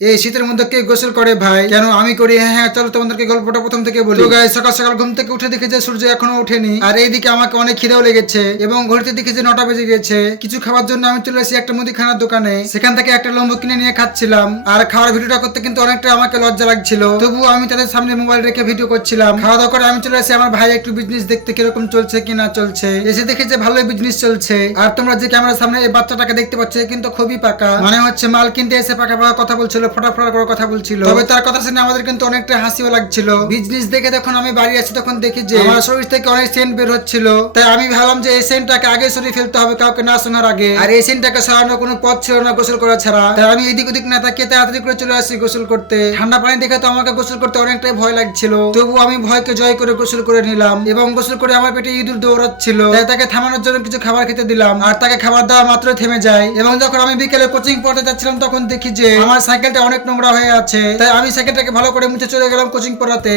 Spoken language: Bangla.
এই শীতের মধ্যে কে গোসল করে ভাই? কেন আমি করি? হ্যাঁ হ্যাঁ, চলো তোমাদেরকে গল্পটা প্রথম থেকে বলি। তো গাইস, সকাল সকাল ঘুম থেকে উঠে দেখে যে সূর্য এখনো ওঠেনি, আর এইদিকে আমাকে অনেক খিদেও লেগেছে এবং ঘড়িতে দেখে যে 9টা বেজে গেছে। কিছু খাবার জন্য আমি চলে এসেছি একটা মুদিখানার দোকানে, সেখান থেকে একটা লম্বু কিনে নিয়ে খাচ্ছিলাম। আর খাওয়ার ভিডিওটা করতে কিন্তু অনেকটা আমাকে লজ্জা লাগছিল, তবুও আমি তাদের সামনে মোবাইল রেখে ভিডিও করছিলাম। খাওয়া দাওয়া করে আমি চলে এসেছি আমার ভাই একটু বিজনেস দেখতে কিরকম চলছে কি না চলছে। এসে দেখে যে ভালোই বিজনেস চলছে। আর তোমরা যে ক্যামেরার সামনে এই বাচ্চাটাকে দেখতে পাচ্ছ, কিন্তু খুবই পাকা, মানে হচ্ছে মাল কিনতে এসে পাকা পাকা কথা বলছিল, ফটাফট করে কথা বলছিল। তবে তার কথা শুনে আমাদের কিন্তু অনেকটা হাসিও লাগছিল। বিজনেস দেখে যখন আমি বাড়ি আসি তখন দেখি যে আমার শরীর থেকে অনেক সেন্ট বের হচ্ছিল। তাই আমি ভাবলাম যে এই সেন্টটাকে আগে সরিয়ে ফেলতে হবে কাউকে না শোনার আগে। আর এই সেন্টটাকে সরানোর কোনো পথ ছিল না গোসল করা ছাড়া। তাই আমি এদিক ওদিক না তাকিয়ে তাড়াতাড়ি করে চলে আসি গোসল করতে। ঠান্ডা পানি দেখে তো আমাকে গোসল করতে অনেকটাই ভয় লাগছিল, তবু আমি ভয়কে জয় করে গোসল করে নিলাম। এবং গোসল করে আমার পেটে ইঁদুর দৌড়াচ্ছিল, তাই তাকে থামানোর জন্য কিছু খাবার খেতে দিলাম। আর তাকে খাবার দেওয়া মাত্র থেমে যায়। এবং যখন আমি বিকেলে কোচিং পড়তে যাচ্ছিলাম তখন দেখি যে আমার সাইকেলটা অনেক নোংরা হয়ে আছে। তাই আমি সাইকেলটাকে ভালো করে মুছে চলে গেলাম কোচিং পড়াতে।